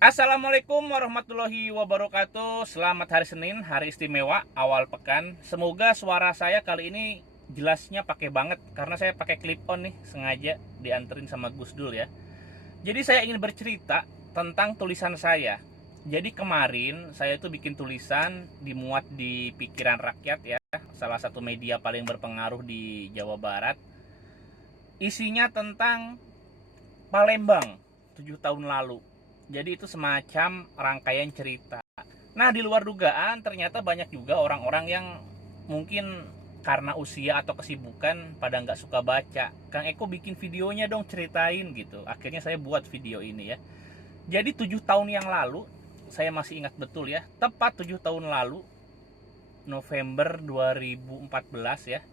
Assalamualaikum warahmatullahi wabarakatuh. Selamat hari Senin, hari istimewa, awal pekan. Semoga suara saya kali ini jelasnya pakai banget karena saya pakai clip on nih, sengaja dianterin sama Gus Dul ya. Jadi saya ingin bercerita tentang tulisan saya. Jadi kemarin saya itu bikin tulisan dimuat di Pikiran Rakyat ya, salah satu media paling berpengaruh di Jawa Barat. Isinya tentang Palembang 7 tahun lalu. Jadi itu semacam rangkaian cerita. Nah, di luar dugaan ternyata banyak juga orang-orang yang mungkin karena usia atau kesibukan pada nggak suka baca. Kang Eko bikin videonya dong, ceritain gitu. Akhirnya saya buat video ini ya. Jadi 7 tahun yang lalu, saya masih ingat betul ya, tepat 7 tahun lalu, November 2014 ya.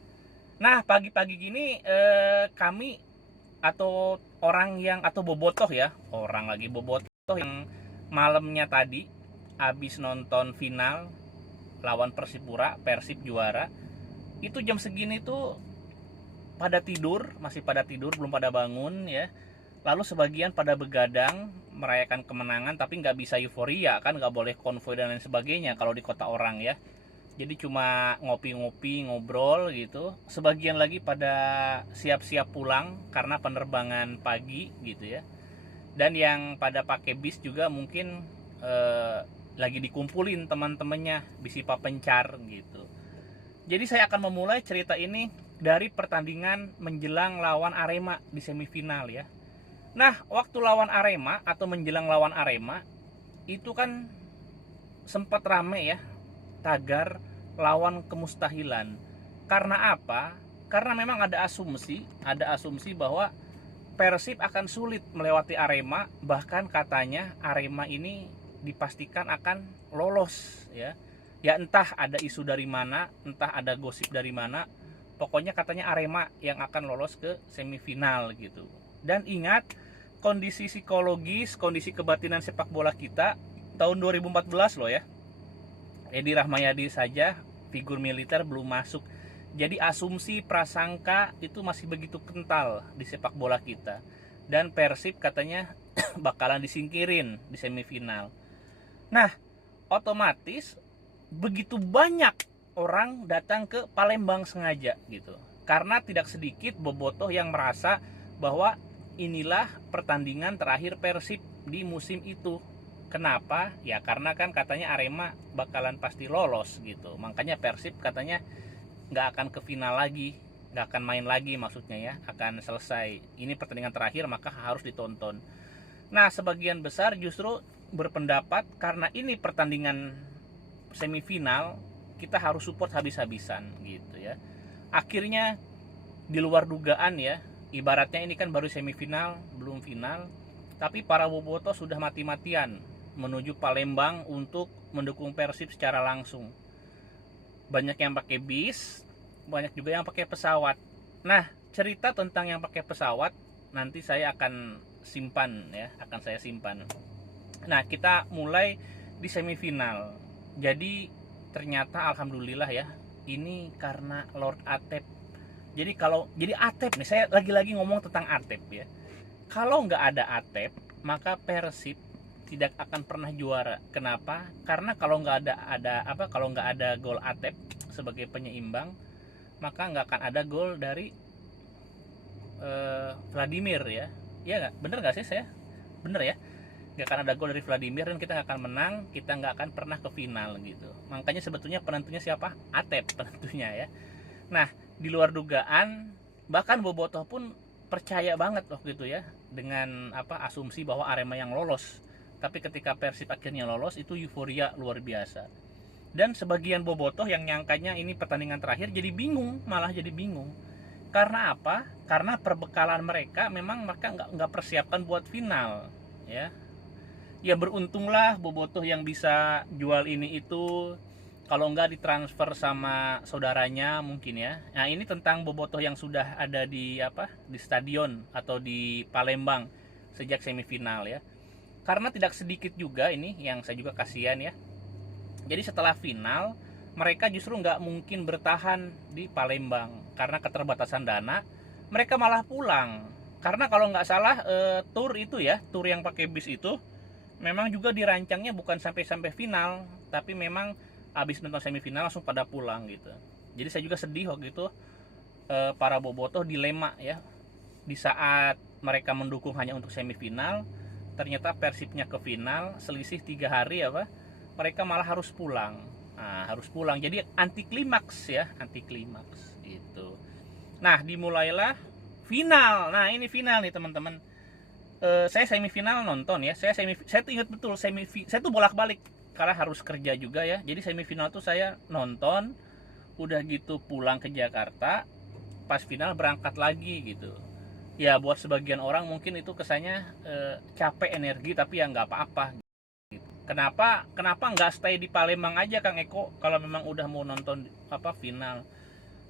Nah, pagi-pagi gini kami atau orang yang atau bobotoh ya, orang lagi bobotoh yang malamnya tadi habis nonton final lawan Persipura, Persib juara, itu jam segini tuh pada tidur, masih pada tidur, belum pada bangun ya. Lalu sebagian pada begadang merayakan kemenangan, tapi nggak bisa euforia kan, nggak boleh konvoy dan lain sebagainya kalau di kota orang ya. Jadi cuma ngopi-ngopi, ngobrol gitu. Sebagian lagi pada siap-siap pulang karena penerbangan pagi gitu ya. Dan yang pada pakai bis juga mungkin lagi dikumpulin teman-temannya, bisi papencar gitu. Jadi saya akan memulai cerita ini dari pertandingan menjelang lawan Arema di semifinal ya. Nah, waktu lawan Arema atau menjelang lawan Arema itu kan sempat rame ya, tagar lawan kemustahilan. Karena apa? Karena memang ada asumsi bahwa Persib akan sulit melewati Arema, bahkan katanya Arema ini dipastikan akan lolos ya. Ya entah ada isu dari mana, entah ada gosip dari mana, pokoknya katanya Arema yang akan lolos ke semifinal gitu. Dan ingat, kondisi psikologis, kondisi kebatinan sepak bola kita tahun 2014 loh ya. Edi Rahmayadi saja figur militer belum masuk. Jadi asumsi prasangka itu masih begitu kental di sepak bola kita. Dan Persib katanya bakalan disingkirin di semifinal. Nah, otomatis begitu banyak orang datang ke Palembang sengaja gitu. Karena tidak sedikit bobotoh yang merasa bahwa inilah pertandingan terakhir Persib di musim itu. Kenapa? Ya karena kan katanya Arema bakalan pasti lolos gitu. Makanya Persib katanya nggak akan ke final lagi, nggak akan main lagi maksudnya ya, akan selesai. Ini pertandingan terakhir maka harus ditonton. Nah, sebagian besar justru berpendapat karena ini pertandingan semifinal, kita harus support habis-habisan gitu ya. Akhirnya di luar dugaan ya, ibaratnya ini kan baru semifinal, belum final, tapi para bobotoh sudah mati-matian menuju Palembang untuk mendukung Persib secara langsung. Banyak yang pakai bis, banyak juga yang pakai pesawat. Nah, cerita tentang yang pakai pesawat nanti saya akan simpan ya, akan saya simpan. Nah, kita mulai di semifinal. Jadi ternyata alhamdulillah ya, ini karena Lord Atep. Jadi Atep nih, saya lagi-lagi ngomong tentang Atep ya. Kalau nggak ada Atep, maka Persib tidak akan pernah juara. Kenapa? Karena kalau nggak ada gol Atep sebagai penyeimbang, maka nggak akan ada gol dari Vladimir ya. Iya nggak? Bener nggak sih saya? Bener ya. Nggak akan ada gol dari Vladimir dan kita nggak akan menang. Kita nggak akan pernah ke final gitu. Makanya sebetulnya penentunya siapa? Atep penentunya ya. Nah, di luar dugaan, bahkan bobotoh pun percaya banget waktu itu ya dengan asumsi bahwa Arema yang lolos. Tapi ketika Persib akhirnya lolos, itu euforia luar biasa. Dan sebagian bobotoh yang nyangkanya ini pertandingan terakhir jadi bingung, malah jadi bingung. Karena apa? Karena perbekalan mereka memang mereka nggak persiapkan buat final, ya. Ya beruntunglah bobotoh yang bisa jual ini itu, kalau nggak ditransfer sama saudaranya mungkin ya. Nah ini tentang bobotoh yang sudah ada di stadion atau di Palembang sejak semifinal ya. Karena tidak sedikit juga ini yang saya juga kasihan ya. Jadi setelah final mereka justru nggak mungkin bertahan di Palembang karena keterbatasan dana. Mereka malah pulang. Karena kalau nggak salah tur itu ya, tur yang pakai bis itu memang juga dirancangnya bukan sampai final, tapi memang habis nonton semifinal langsung pada pulang gitu. Jadi saya juga sedih waktu itu, para bobotoh dilema ya, di saat mereka mendukung hanya untuk semifinal, ternyata Persibnya ke final, selisih 3 hari mereka malah harus pulang. Nah, harus pulang, jadi anti klimaks ya, anti klimaks gitu. Nah, dimulailah final. Nah, ini final nih teman-teman. Saya semifinal nonton ya. Saya tuh ingat betul saya tuh bolak-balik karena harus kerja juga ya. Jadi semifinal tuh saya nonton, udah gitu pulang ke Jakarta, pas final berangkat lagi gitu. Ya buat sebagian orang mungkin itu kesannya capek energi, tapi ya nggak apa-apa. Kenapa nggak stay di Palembang aja Kang Eko kalau memang udah mau nonton final?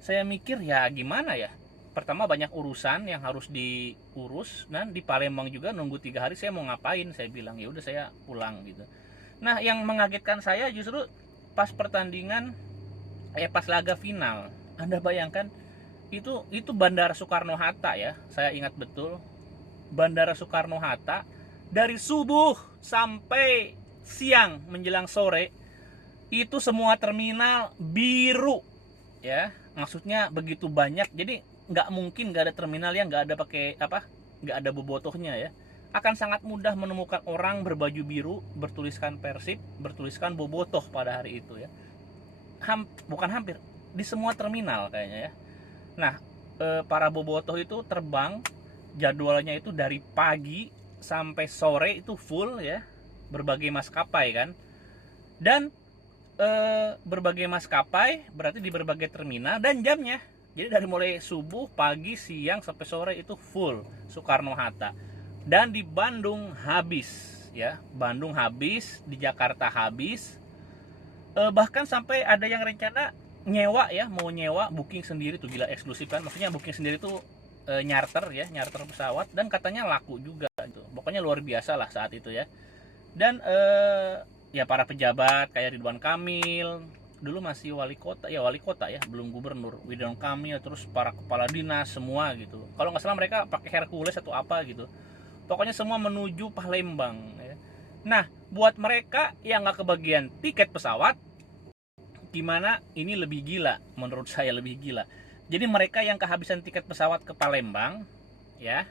Saya mikir ya gimana ya. Pertama banyak urusan yang harus diurus, dan di Palembang juga nunggu 3 hari, saya mau ngapain? Saya bilang ya udah saya pulang gitu. Nah yang mengagetkan saya justru pas pertandingan, pas laga final. Anda bayangkan itu Bandara Soekarno Hatta ya, saya ingat betul. Bandara Soekarno Hatta dari subuh sampai siang menjelang sore itu semua terminal biru ya, maksudnya begitu banyak. Jadi nggak mungkin nggak ada terminal yang nggak ada nggak ada bobotohnya ya. Akan sangat mudah menemukan orang berbaju biru bertuliskan Persib, bertuliskan bobotoh pada hari itu ya. Bukan hampir, di semua terminal kayaknya ya. Nah, para bobotoh itu terbang, jadwalnya itu dari pagi sampai sore itu full ya, berbagai maskapai kan. Dan berbagai maskapai berarti di berbagai terminal dan jamnya. Jadi dari mulai subuh, pagi, siang sampai sore itu full Soekarno Hatta. Dan di Bandung habis ya, Bandung habis, di Jakarta habis. Bahkan sampai ada yang rencana nyewa ya, mau nyewa, booking sendiri tuh, gila eksklusif kan. Maksudnya booking sendiri tuh nyarter pesawat, dan katanya laku juga itu. Pokoknya luar biasa lah saat itu ya. Dan ya para pejabat kayak Ridwan Kamil, dulu masih wali kota ya, belum gubernur, Ridwan Kamil, terus para kepala dinas semua gitu. Kalau nggak salah mereka pakai Hercules atau apa gitu. Pokoknya semua menuju Palembang ya. Nah, buat mereka yang nggak kebagian tiket pesawat, gimana ini lebih gila, menurut saya lebih gila. Jadi mereka yang kehabisan tiket pesawat ke Palembang ya,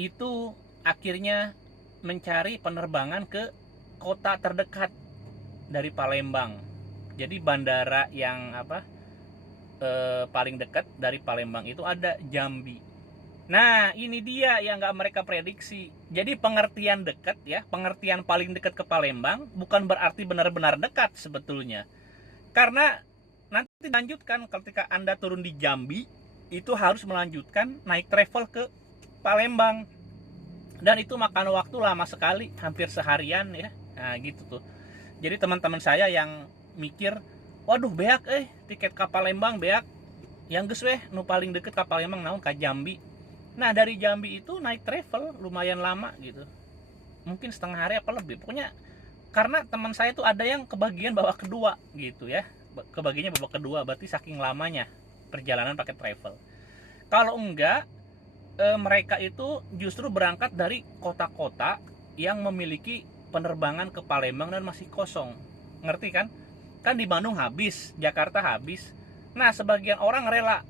itu akhirnya mencari penerbangan ke kota terdekat dari Palembang. Jadi bandara yang paling dekat dari Palembang itu ada Jambi. Nah ini dia yang nggak mereka prediksi. Jadi pengertian dekat ya, pengertian paling dekat ke Palembang bukan berarti benar-benar dekat sebetulnya. Karena nanti dilanjutkan ketika Anda turun di Jambi, itu harus melanjutkan naik travel ke Palembang. Dan itu makan waktu lama sekali, hampir seharian ya. Nah gitu tuh. Jadi teman-teman saya yang mikir, waduh beak tiket ke Palembang beak, yang geus weh nu paling deket ke Palembang naon ka Jambi. Nah dari Jambi itu naik travel lumayan lama gitu, mungkin setengah hari apa lebih. Pokoknya karena teman saya tuh ada yang kebagian babak kedua gitu ya, kebagiannya babak kedua, berarti saking lamanya perjalanan pakai travel. Kalau enggak, mereka itu justru berangkat dari kota-kota yang memiliki penerbangan ke Palembang dan masih kosong. Ngerti kan? Kan di Bandung habis, Jakarta habis. Nah sebagian orang rela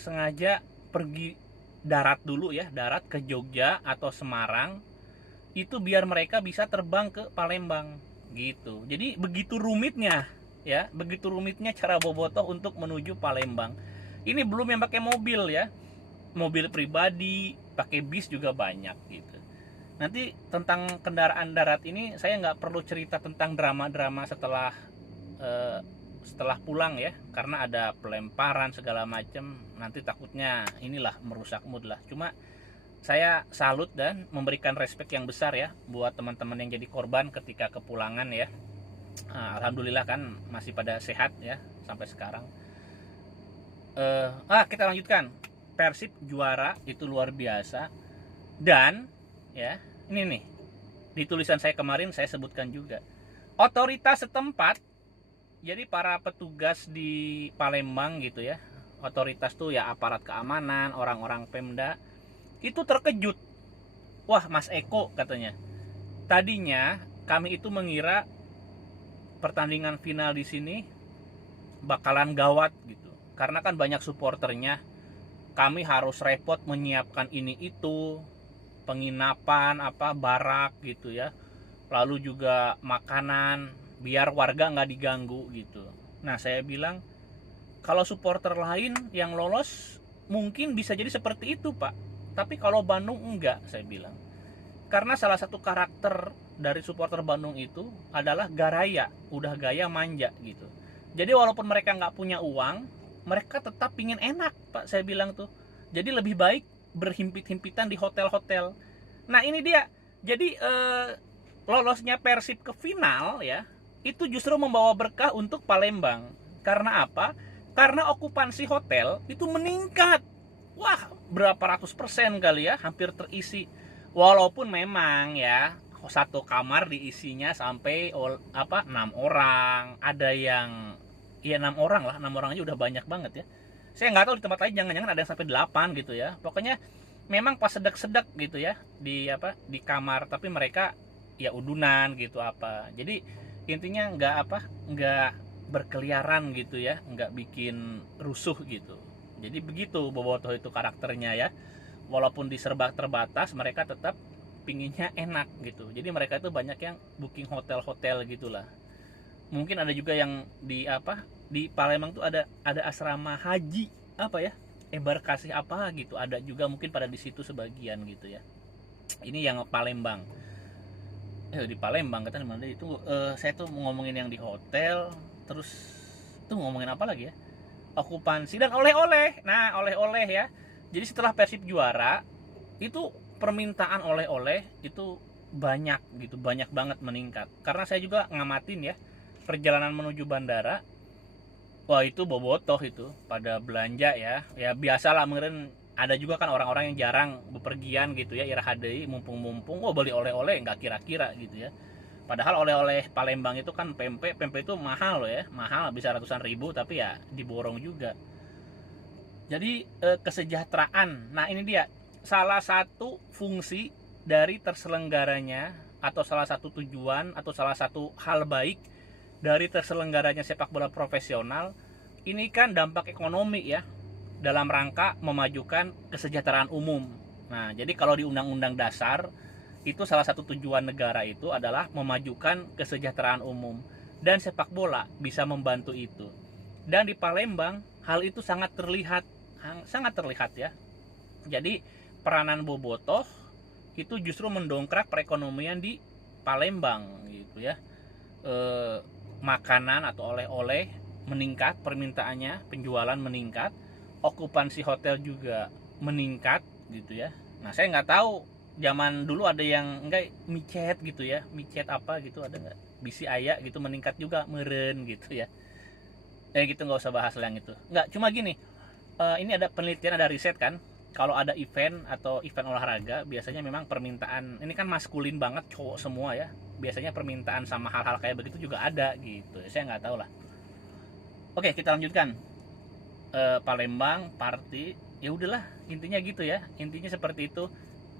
sengaja pergi darat dulu ya, darat ke Jogja atau Semarang, itu biar mereka bisa terbang ke Palembang gitu. Jadi begitu rumitnya ya, begitu rumitnya cara bobotoh untuk menuju Palembang. Ini belum yang pakai mobil ya, mobil pribadi, pakai bis juga banyak gitu. Nanti tentang kendaraan darat ini saya nggak perlu cerita tentang drama-drama setelah pulang ya, karena ada pelemparan segala macam, nanti takutnya inilah merusak mood lah. Cuma saya salut dan memberikan respect yang besar ya buat teman-teman yang jadi korban ketika kepulangan ya. Nah, alhamdulillah kan masih pada sehat ya sampai sekarang. Kita lanjutkan. Persib juara, itu luar biasa. Dan ya ini nih, di tulisan saya kemarin saya sebutkan juga, otoritas setempat, jadi para petugas di Palembang gitu ya, otoritas tuh ya aparat keamanan, orang-orang Pemda, itu terkejut. Wah Mas Eko katanya, Tadinya kami itu mengira pertandingan final di sini bakalan gawat gitu. Karena kan banyak supporternya. Kami harus repot menyiapkan ini itu, penginapan, barak gitu ya. Lalu juga makanan biar warga nggak diganggu gitu. Nah, saya bilang kalau supporter lain yang lolos mungkin bisa jadi seperti itu, Pak. Tapi kalau Bandung enggak, saya bilang. Karena salah satu karakter dari supporter Bandung itu adalah garaya, udah gaya manja gitu. Jadi walaupun mereka nggak punya uang, mereka tetap pingin enak, Pak, saya bilang tuh. Jadi lebih baik berhimpit-himpitan di hotel-hotel. Nah ini dia, jadi lolosnya Persib ke final ya, itu justru membawa berkah untuk Palembang. Karena apa? Karena okupansi hotel itu meningkat. Wah, berapa ratus persen kali ya, hampir terisi. Walaupun memang ya satu kamar diisinya sampai 6 orang, ada yang ya 6 orang lah, 6 orang aja udah banyak banget ya. Saya nggak tahu di tempat lain, jangan-jangan ada yang sampai 8 gitu ya. Pokoknya memang pas sedek-sedek gitu ya di kamar, tapi mereka ya udunan gitu Jadi intinya nggak berkeliaran gitu ya, nggak bikin rusuh gitu. Jadi begitu Bobotoh itu karakternya ya. Walaupun di serba terbatas, mereka tetap pinginnya enak gitu. Jadi mereka itu banyak yang booking hotel-hotel gitulah. Mungkin ada juga yang di Palembang tuh ada asrama haji embarkasi gitu, ada juga mungkin pada di situ sebagian gitu ya. Ini yang Palembang. Di Palembang kata mana itu saya tuh ngomongin yang di hotel, terus tuh ngomongin apa lagi ya? Okupansi dan oleh-oleh. Nah, oleh-oleh ya. Jadi setelah Persib juara, itu permintaan oleh-oleh itu banyak gitu, banyak banget meningkat. Karena saya juga ngamatin ya perjalanan menuju bandara. Wah, itu bobotoh itu pada belanja ya. Ya biasalah, mungkin ada juga kan orang-orang yang jarang bepergian gitu ya, iraha deui mumpung-mumpung beli oleh-oleh nggak kira-kira gitu ya. Padahal oleh-oleh Palembang itu kan pempek itu mahal loh ya, mahal bisa ratusan ribu, tapi ya diborong juga. Jadi kesejahteraan. Nah, ini dia salah satu fungsi dari terselenggaranya, atau salah satu tujuan, atau salah satu hal baik dari terselenggaranya sepak bola profesional. Ini kan dampak ekonomi ya, dalam rangka memajukan kesejahteraan umum. Nah, jadi kalau di Undang-Undang Dasar itu salah satu tujuan negara itu adalah memajukan kesejahteraan umum, dan sepak bola bisa membantu itu. Dan di Palembang hal itu sangat terlihat ya. Jadi peranan bobotoh itu justru mendongkrak perekonomian di Palembang gitu ya. Makanan atau oleh-oleh meningkat permintaannya, penjualan meningkat, okupansi hotel juga meningkat gitu ya. Nah, saya nggak tahu zaman dulu ada yang enggak micet gitu ya, micet gitu, ada nggak bisi aya gitu meningkat juga meren gitu ya. Gitu, nggak usah bahas yang itu. Nggak, cuma gini, ini ada penelitian, ada riset kan, kalau ada event atau event olahraga biasanya memang permintaan, ini kan maskulin banget, cowok semua ya, biasanya permintaan sama hal-hal kayak begitu juga ada gitu. Saya nggak tahu lah. Oke, kita lanjutkan. Palembang party, ya udahlah, intinya gitu ya, intinya seperti itu.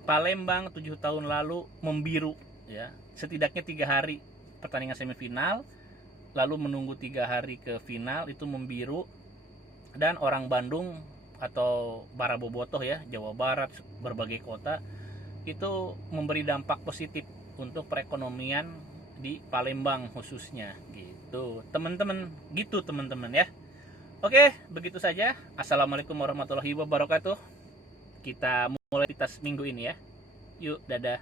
Palembang 7 tahun lalu membiru ya, setidaknya 3 hari pertandingan semifinal, lalu menunggu 3 hari ke final itu membiru. Dan orang Bandung atau para bobotoh ya, Jawa Barat, berbagai kota itu memberi dampak positif untuk perekonomian di Palembang khususnya gitu teman-teman, ya. Oke, begitu saja. Assalamualaikum warahmatullahi wabarakatuh. Kita mulai kita minggu ini ya. Yuk, dadah.